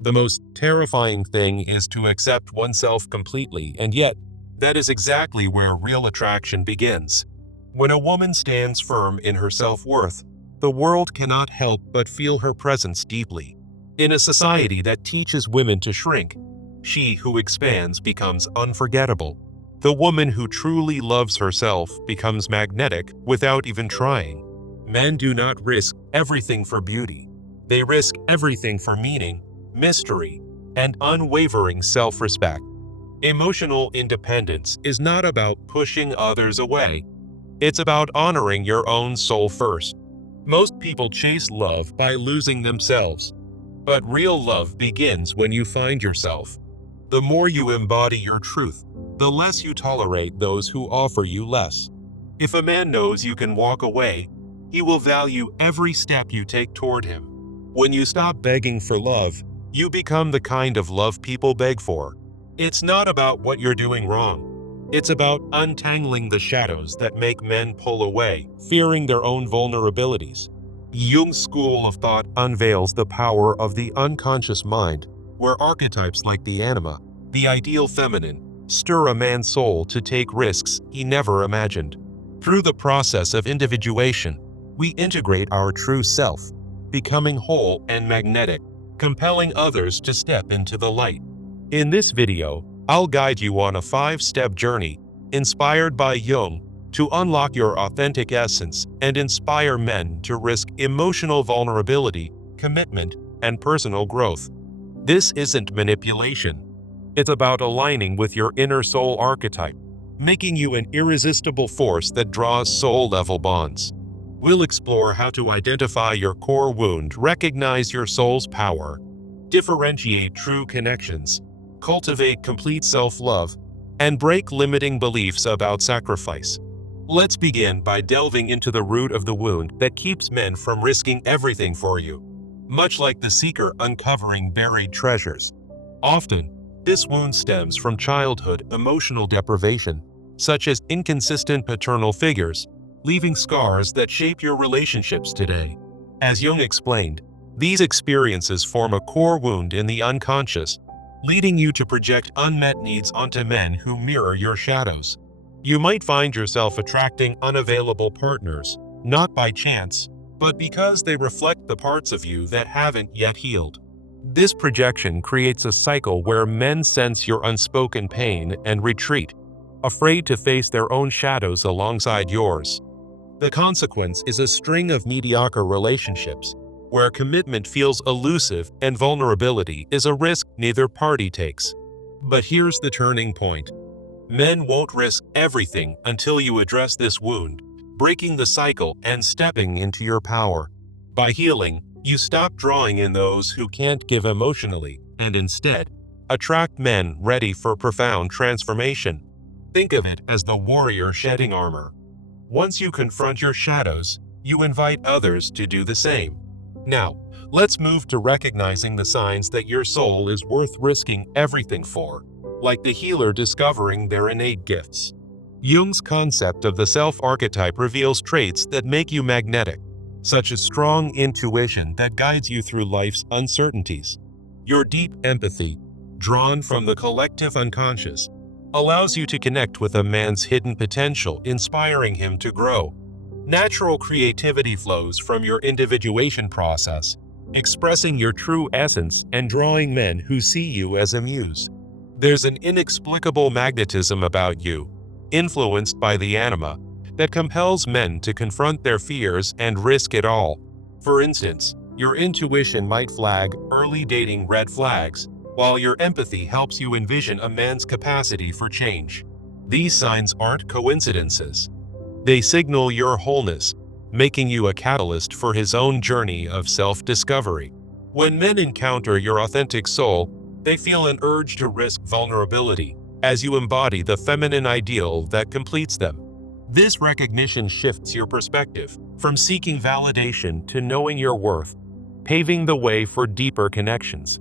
The most terrifying thing is to accept oneself completely, and yet, that is exactly where real attraction begins. When a woman stands firm in her self-worth, the world cannot help but feel her presence deeply. In a society that teaches women to shrink, she who expands becomes unforgettable. The woman who truly loves herself becomes magnetic without even trying. Men do not risk everything for beauty. They risk everything for meaning, mystery, and unwavering self-respect. Emotional independence is not about pushing others away. It's about honoring your own soul first. Most people chase love by losing themselves. But real love begins when you find yourself. The more you embody your truth, the less you tolerate those who offer you less. If a man knows you can walk away, he will value every step you take toward him. When you stop begging for love, you become the kind of love people beg for. It's not about what you're doing wrong. It's about untangling the shadows that make men pull away, fearing their own vulnerabilities. Jung's school of thought unveils the power of the unconscious mind, where archetypes like the anima, the ideal feminine, stir a man's soul to take risks he never imagined. Through the process of individuation, we integrate our true self, becoming whole and magnetic, compelling others to step into the light. In this video, I'll guide you on a 5-step journey, inspired by Jung, to unlock your authentic essence and inspire men to risk emotional vulnerability, commitment, and personal growth. This isn't manipulation. It's about aligning with your inner soul archetype, making you an irresistible force that draws soul-level bonds. We'll explore how to identify your core wound, recognize your soul's power, differentiate true connections, cultivate complete self-love, and break limiting beliefs about sacrifice. Let's begin by delving into the root of the wound that keeps men from risking everything for you. Much like the seeker uncovering buried treasures, often, this wound stems from childhood emotional deprivation, such as inconsistent paternal figures, leaving scars that shape your relationships today. As Jung explained, these experiences form a core wound in the unconscious, leading you to project unmet needs onto men who mirror your shadows. You might find yourself attracting unavailable partners, not by chance, but because they reflect the parts of you that haven't yet healed. This projection creates a cycle where men sense your unspoken pain and retreat, afraid to face their own shadows alongside yours. The consequence is a string of mediocre relationships, where commitment feels elusive and vulnerability is a risk neither party takes. But here's the turning point. Men won't risk everything until you address this wound, breaking the cycle and stepping into your power. By healing, you stop drawing in those who can't give emotionally, and instead, attract men ready for profound transformation. Think of it as the warrior shedding armor. Once you confront your shadows, you invite others to do the same. Now, let's move to recognizing the signs that your soul is worth risking everything for, like the healer discovering their innate gifts. Jung's concept of the self-archetype reveals traits that make you magnetic, such as strong intuition that guides you through life's uncertainties. Your deep empathy, drawn from the collective unconscious, allows you to connect with a man's hidden potential, inspiring him to grow. Natural creativity flows from your individuation process, expressing your true essence and drawing men who see you as a muse. There's an inexplicable magnetism about you, influenced by the anima, that compels men to confront their fears and risk it all. For instance, your intuition might flag early dating red flags, while your empathy helps you envision a man's capacity for change. These signs aren't coincidences. They signal your wholeness, making you a catalyst for his own journey of self-discovery. When men encounter your authentic soul, they feel an urge to risk vulnerability, as you embody the feminine ideal that completes them. This recognition shifts your perspective, from seeking validation to knowing your worth, paving the way for deeper connections.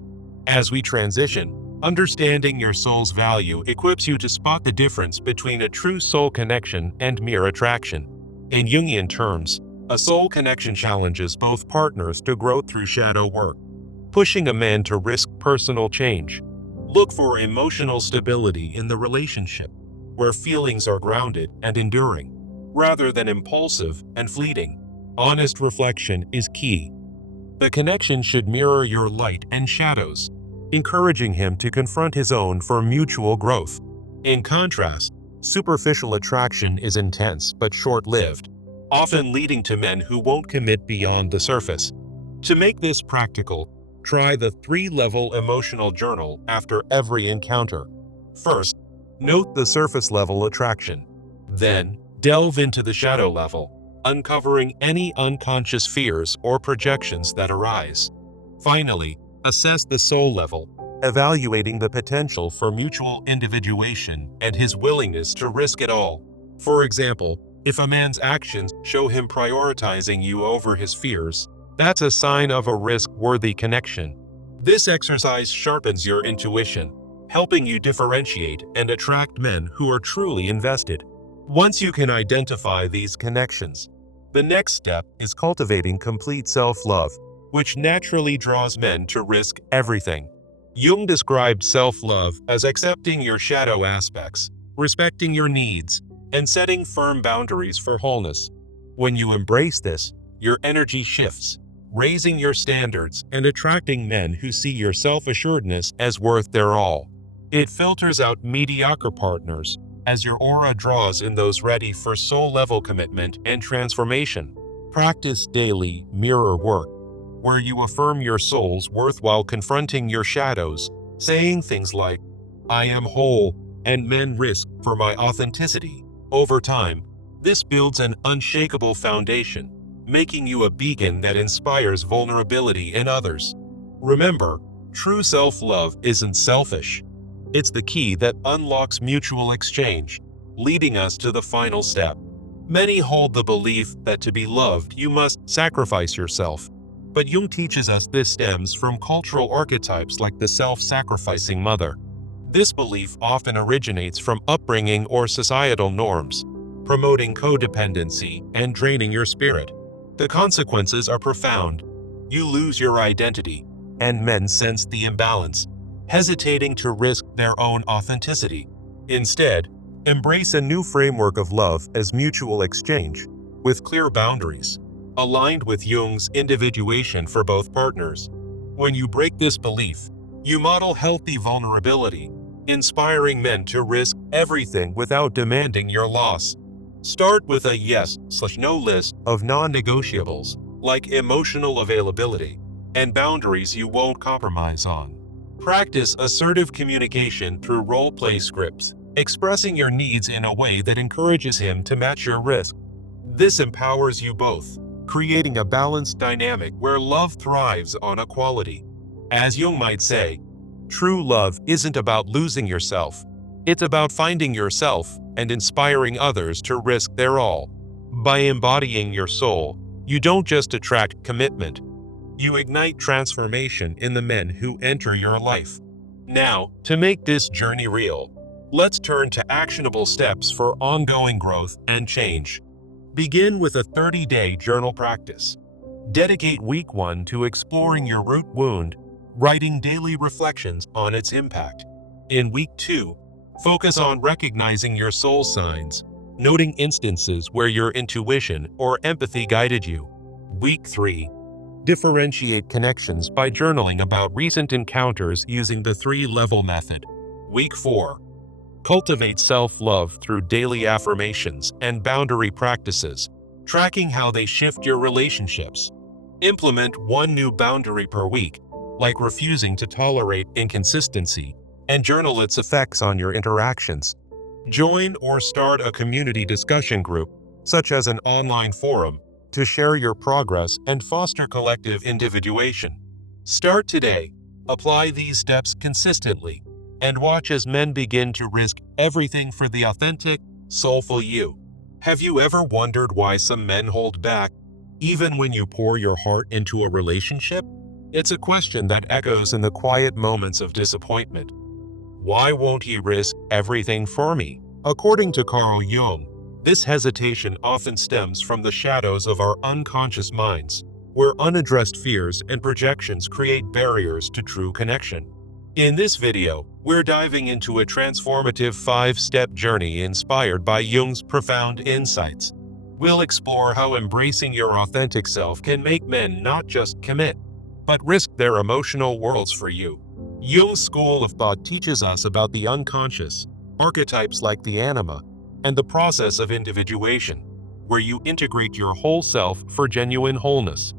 As we transition, understanding your soul's value equips you to spot the difference between a true soul connection and mere attraction. In Jungian terms, a soul connection challenges both partners to grow through shadow work. pushing a man to risk personal change. Look for emotional stability in the relationship, where feelings are grounded and enduring, rather than impulsive and fleeting. Honest reflection is key. The connection should mirror your light and shadows, encouraging him to confront his own for mutual growth. In contrast, superficial attraction is intense but short-lived, often leading to men who won't commit beyond the surface. To make this practical, try the 3-level emotional journal after every encounter. First, note the surface-level attraction. Then, delve into the shadow level, uncovering any unconscious fears or projections that arise. Finally, assess the soul level, evaluating the potential for mutual individuation and his willingness to risk it all. For example, if a man's actions show him prioritizing you over his fears, that's a sign of a risk-worthy connection. This exercise sharpens your intuition, helping you differentiate and attract men who are truly invested. Once you can identify these connections, the next step is cultivating complete self-love, which naturally draws men to risk everything. Jung described self-love as accepting your shadow aspects, respecting your needs, and setting firm boundaries for wholeness. When you embrace this, your energy shifts, raising your standards and attracting men who see your self-assuredness as worth their all. It filters out mediocre partners, as your aura draws in those ready for soul-level commitment and transformation. Practice daily mirror work, where you affirm your soul's worth while confronting your shadows, saying things like, "I am whole, and men risk for my authenticity." Over time, this builds an unshakable foundation, making you a beacon that inspires vulnerability in others. Remember, true self-love isn't selfish. It's the key that unlocks mutual exchange, leading us to the final step. Many hold the belief that to be loved, you must sacrifice yourself. But Jung teaches us this stems from cultural archetypes like the self-sacrificing mother. This belief often originates from upbringing or societal norms, promoting codependency and draining your spirit. The consequences are profound. You lose your identity, and men sense the imbalance, hesitating to risk their own authenticity. Instead, embrace a new framework of love as mutual exchange, with clear boundaries, aligned with Jung's individuation for both partners. When you break this belief, you model healthy vulnerability, inspiring men to risk everything without demanding your loss. Start with a yes/no list of non-negotiables, like emotional availability and boundaries you won't compromise on. Practice assertive communication through role-play scripts, expressing your needs in a way that encourages him to match your risk. This empowers you both, creating a balanced dynamic where love thrives on equality. As Jung might say, true love isn't about losing yourself. It's about finding yourself and inspiring others to risk their all. By embodying your soul, you don't just attract commitment. You ignite transformation in the men who enter your life. Now, to make this journey real, let's turn to actionable steps for ongoing growth and change. Begin with a 30-day journal practice. Dedicate week 1 to exploring your root wound, writing daily reflections on its impact. In week 2, focus on recognizing your soul signs, noting instances where your intuition or empathy guided you. Week 3, differentiate connections by journaling about recent encounters using the 3-level method. Week 4, cultivate self-love through daily affirmations and boundary practices, tracking how they shift your relationships. Implement 1 new boundary per week, like refusing to tolerate inconsistency, and journal its effects on your interactions. Join or start a community discussion group, such as an online forum, to share your progress and foster collective individuation. Start today, apply these steps consistently, and watch as men begin to risk everything for the authentic, soulful you. Have you ever wondered why some men hold back, even when you pour your heart into a relationship? It's a question that echoes in the quiet moments of disappointment. Why won't he risk everything for me? According to Carl Jung, this hesitation often stems from the shadows of our unconscious minds, where unaddressed fears and projections create barriers to true connection. In this video, we're diving into a transformative 5-step journey inspired by Jung's profound insights. We'll explore how embracing your authentic self can make men not just commit, but risk their emotional worlds for you. Jung's school of thought teaches us about the unconscious, archetypes like the anima, and the process of individuation, where you integrate your whole self for genuine wholeness.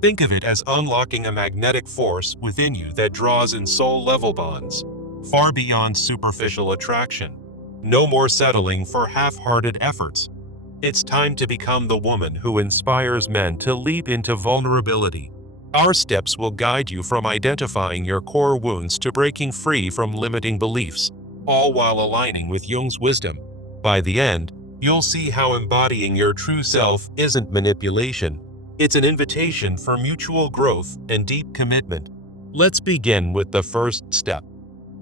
Think of it as unlocking a magnetic force within you that draws in soul-level bonds, far beyond superficial attraction. No more settling for half-hearted efforts. It's time to become the woman who inspires men to leap into vulnerability. Our steps will guide you from identifying your core wounds to breaking free from limiting beliefs, all while aligning with Jung's wisdom. By the end, you'll see how embodying your true self isn't manipulation. It's an invitation for mutual growth and deep commitment. Let's begin with the first step: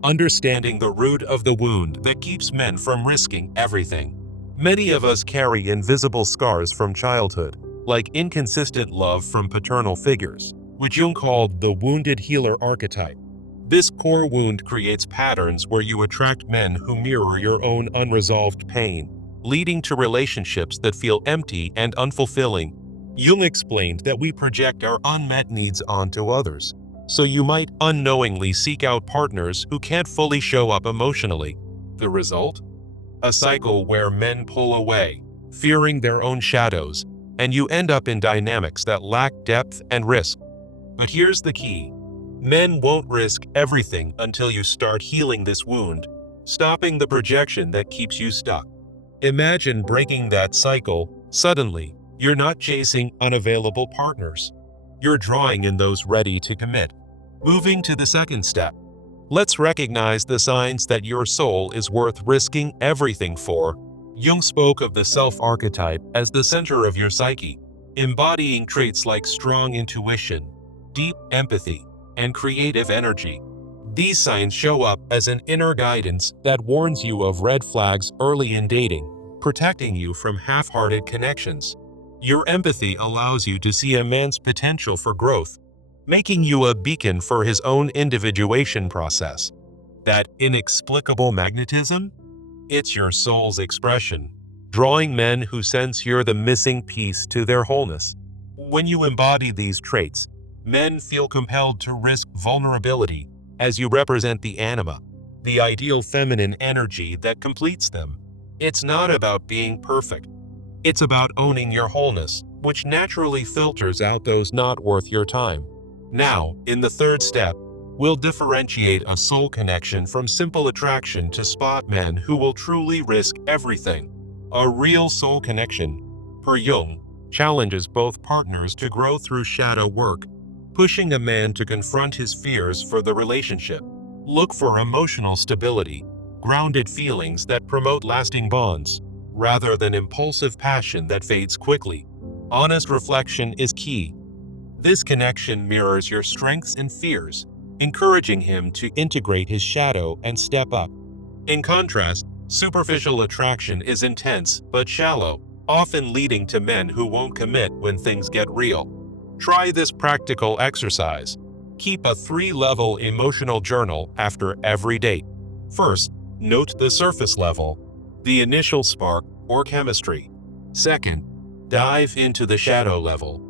understanding the root of the wound that keeps men from risking everything. Many of us carry invisible scars from childhood, like inconsistent love from paternal figures, which Jung called the wounded healer archetype. This core wound creates patterns where you attract men who mirror your own unresolved pain, leading to relationships that feel empty and unfulfilling. Jung explained that we project our unmet needs onto others, so you might unknowingly seek out partners who can't fully show up emotionally. The result? A cycle where men pull away, fearing their own shadows, and you end up in dynamics that lack depth and risk. But here's the key: men won't risk everything until you start healing this wound, stopping the projection that keeps you stuck. Imagine breaking that cycle. Suddenly, you're not chasing unavailable partners. You're drawing in those ready to commit. Moving to the second step. Let's recognize the signs that your soul is worth risking everything for. Jung spoke of the self-archetype as the center of your psyche, embodying traits like strong intuition, deep empathy, and creative energy. These signs show up as an inner guidance that warns you of red flags early in dating, protecting you from half-hearted connections. Your empathy allows you to see a man's potential for growth, making you a beacon for his own individuation process. That inexplicable magnetism? It's your soul's expression, drawing men who sense you're the missing piece to their wholeness. When you embody these traits, men feel compelled to risk vulnerability as you represent the anima, the ideal feminine energy that completes them. It's not about being perfect. It's about owning your wholeness, which naturally filters out those not worth your time. Now, in the third step, we'll differentiate a soul connection from simple attraction to spot men who will truly risk everything. A real soul connection, per Jung, challenges both partners to grow through shadow work, pushing a man to confront his fears for the relationship. Look for emotional stability, grounded feelings that promote lasting bonds, rather than impulsive passion that fades quickly. Honest reflection is key. This connection mirrors your strengths and fears, encouraging him to integrate his shadow and step up. In contrast, superficial attraction is intense but shallow, often leading to men who won't commit when things get real. Try this practical exercise. Keep a 3-level emotional journal after every date. First, note the surface level, the initial spark or chemistry. Second, dive into the shadow level,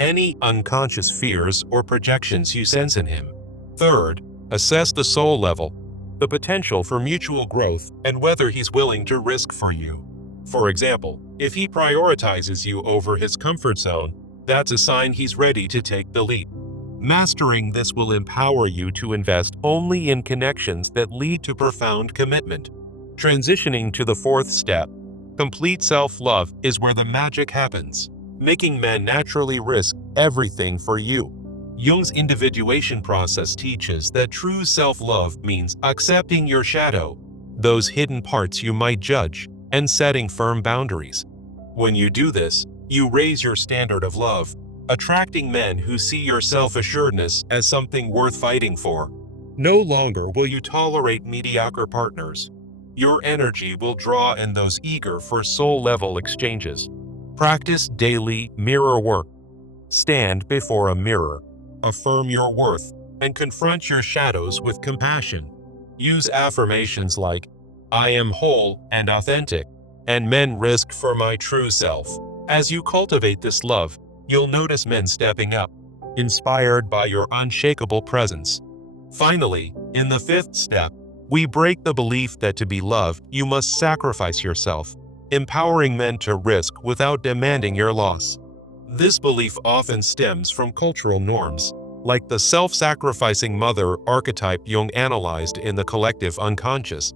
any unconscious fears or projections you sense in him. Third, assess the soul level, the potential for mutual growth and whether he's willing to risk for you. For example, if he prioritizes you over his comfort zone, that's a sign he's ready to take the leap. Mastering this will empower you to invest only in connections that lead to profound commitment. Transitioning to the fourth step, complete self-love is where the magic happens, making men naturally risk everything for you. Jung's individuation process teaches that true self-love means accepting your shadow, those hidden parts you might judge, and setting firm boundaries. When you do this, you raise your standard of love, attracting men who see your self-assuredness as something worth fighting for. No longer will you tolerate mediocre partners. Your energy will draw in those eager for soul-level exchanges. Practice daily mirror work. Stand before a mirror, affirm your worth, and confront your shadows with compassion. Use affirmations like, "I am whole and authentic, and men risk for my true self." As you cultivate this love, you'll notice men stepping up, inspired by your unshakable presence. Finally, in the fifth step, we break the belief that to be loved, you must sacrifice yourself, empowering men to risk without demanding your loss. This belief often stems from cultural norms, like the self-sacrificing mother archetype Jung analyzed in the collective unconscious.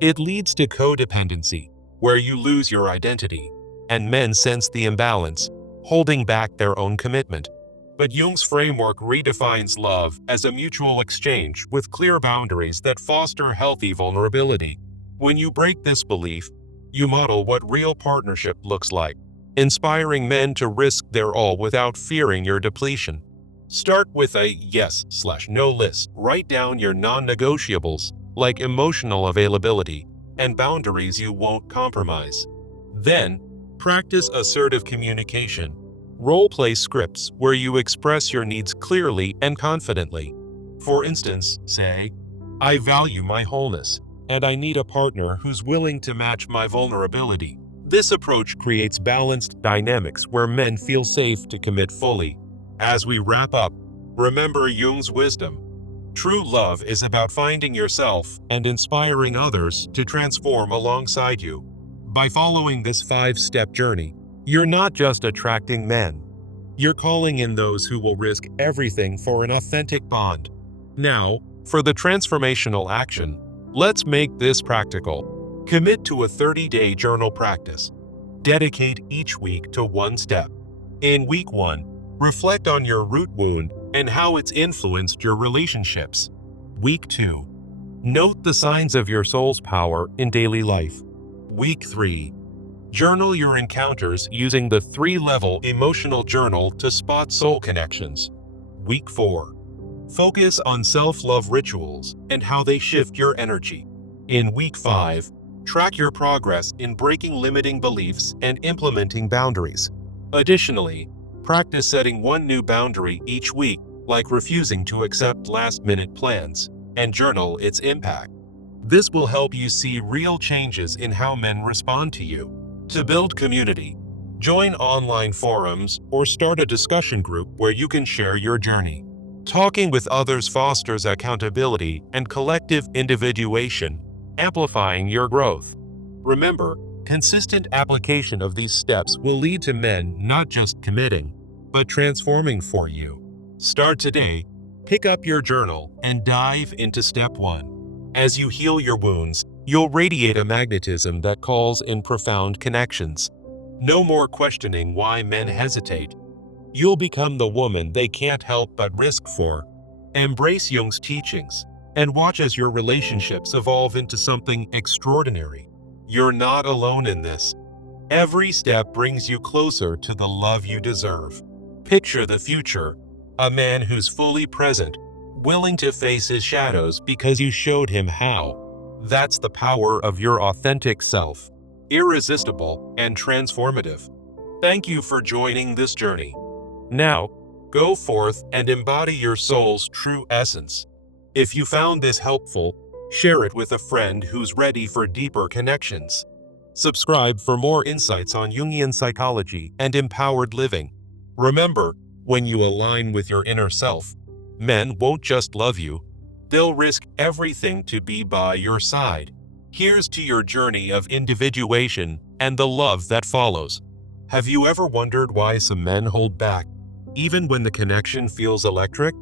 It leads to codependency, where you lose your identity, and men sense the imbalance, holding back their own commitment. But Jung's framework redefines love as a mutual exchange with clear boundaries that foster healthy vulnerability. When you break this belief, you model what real partnership looks like, inspiring men to risk their all without fearing your depletion. Start with a yes/no list. Write down your non-negotiables, like emotional availability and boundaries you won't compromise. Then, practice assertive communication. Role-play scripts where you express your needs clearly and confidently. For instance, say, "I value my wholeness, and I need a partner who's willing to match my vulnerability." This approach creates balanced dynamics where men feel safe to commit fully. As we wrap up, remember Jung's wisdom. True love is about finding yourself and inspiring others to transform alongside you. By following this 5-step journey, you're not just attracting men. You're calling in those who will risk everything for an authentic bond. Now, for the transformational action, let's make this practical. Commit to a 30-day journal practice. Dedicate each week to one step. In week 1, reflect on your root wound and how it's influenced your relationships. Week 2, note the signs of your soul's power in daily life. Week 3, journal your encounters using the 3-level emotional journal to spot soul connections. Week 4, focus on self-love rituals and how they shift your energy. In week 5, track your progress in breaking limiting beliefs and implementing boundaries. Additionally, practice setting one new boundary each week, like refusing to accept last-minute plans, and journal its impact. This will help you see real changes in how men respond to you. To build community, join online forums or start a discussion group where you can share your journey. Talking with others fosters accountability and collective individuation, amplifying your growth. Remember, consistent application of these steps will lead to men not just committing, but transforming for you. Start today, pick up your journal, and dive into step 1. As you heal your wounds, you'll radiate a magnetism that calls in profound connections. No more questioning why men hesitate. You'll become the woman they can't help but risk for. Embrace Jung's teachings and watch as your relationships evolve into something extraordinary. You're not alone in this. Every step brings you closer to the love you deserve. Picture the future, a man who's fully present, willing to face his shadows because you showed him how. That's the power of your authentic self, irresistible and transformative. Thank you for joining this journey. Now, go forth and embody your soul's true essence. If you found this helpful, share it with a friend who's ready for deeper connections. Subscribe for more insights on Jungian psychology and empowered living. Remember, when you align with your inner self, men won't just love you, they'll risk everything to be by your side. Here's to your journey of individuation and the love that follows. Have you ever wondered why some men hold back, even when the connection feels electric?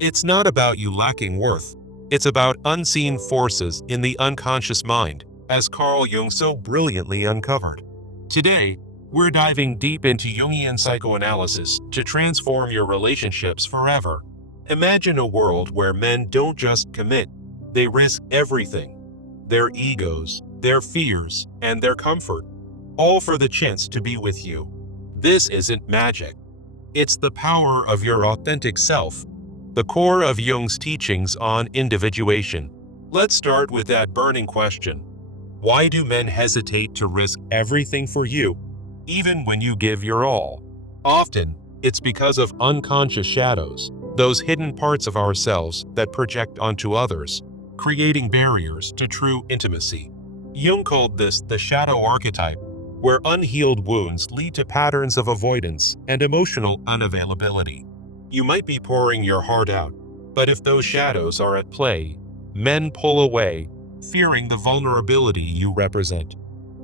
It's not about you lacking worth. It's about unseen forces in the unconscious mind, as Carl Jung so brilliantly uncovered. Today, we're diving deep into Jungian psychoanalysis to transform your relationships forever. Imagine a world where men don't just commit, they risk everything. Their egos, their fears, and their comfort, all for the chance to be with you. This isn't magic. It's the power of your authentic self, the core of Jung's teachings on individuation. Let's start with that burning question. Why do men hesitate to risk everything for you, even when you give your all? Often, It's because of unconscious shadows, those hidden parts of ourselves that project onto others, creating barriers to true intimacy. Jung called this the shadow archetype, where unhealed wounds lead to patterns of avoidance and emotional unavailability. You might be pouring your heart out, but if those shadows are at play, men pull away, fearing the vulnerability you represent.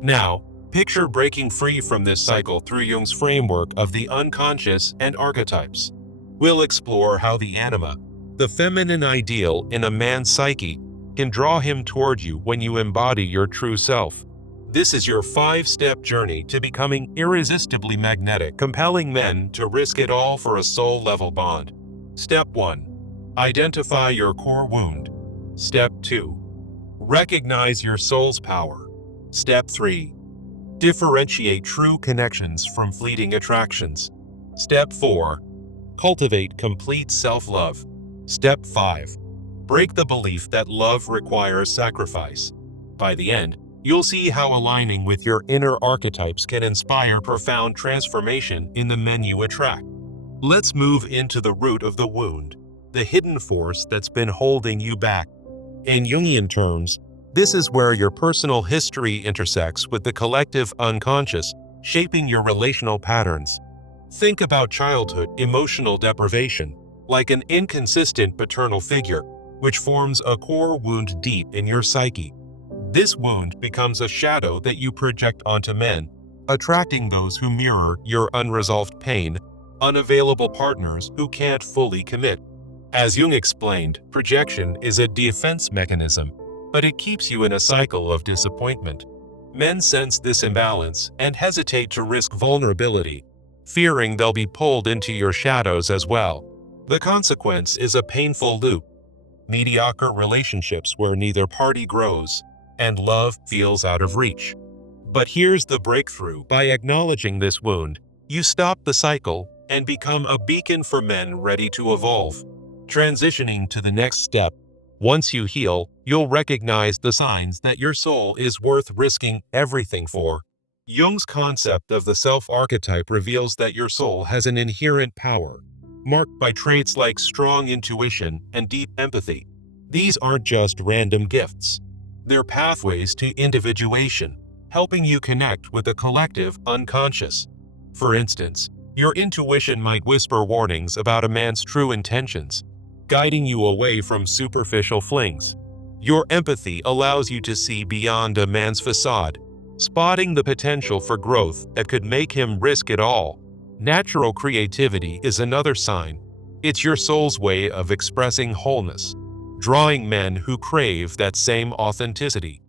Now, picture breaking free from this cycle through Jung's framework of the unconscious and archetypes. We'll explore how the anima, the feminine ideal in a man's psyche, can draw him toward you when you embody your true self. This is your 5-step journey to becoming irresistibly magnetic, compelling men to risk it all for a soul-level bond. Step 1. Identify your core wound. Step 2. Recognize your soul's power. Step 3. Differentiate true connections from fleeting attractions. Step 4. Cultivate complete self-love. Step 5. Break the belief that love requires sacrifice. By the end, you'll see how aligning with your inner archetypes can inspire profound transformation in the men you attract. Let's move into the root of the wound, the hidden force that's been holding you back. In Jungian terms, this is where your personal history intersects with the collective unconscious, shaping your relational patterns. Think about childhood emotional deprivation, like an inconsistent paternal figure, which forms a core wound deep in your psyche. This wound becomes a shadow that you project onto men, attracting those who mirror your unresolved pain, unavailable partners who can't fully commit. As Jung explained, projection is a defense mechanism, but it keeps you in a cycle of disappointment. Men sense this imbalance and hesitate to risk vulnerability, fearing they'll be pulled into your shadows as well. The consequence is a painful loop: mediocre relationships where neither party grows, and love feels out of reach. But here's the breakthrough: by acknowledging this wound, you stop the cycle and become a beacon for men ready to evolve. Transitioning to the next step, once you heal, you'll recognize the signs that your soul is worth risking everything for. Jung's concept of the self-archetype reveals that your soul has an inherent power, marked by traits like strong intuition and deep empathy. These aren't just random gifts. They're pathways to individuation, helping you connect with the collective unconscious. For instance, your intuition might whisper warnings about a man's true intentions, guiding you away from superficial flings. Your empathy allows you to see beyond a man's facade, spotting the potential for growth that could make him risk it all. Natural creativity is another sign. It's your soul's way of expressing wholeness, drawing men who crave that same authenticity.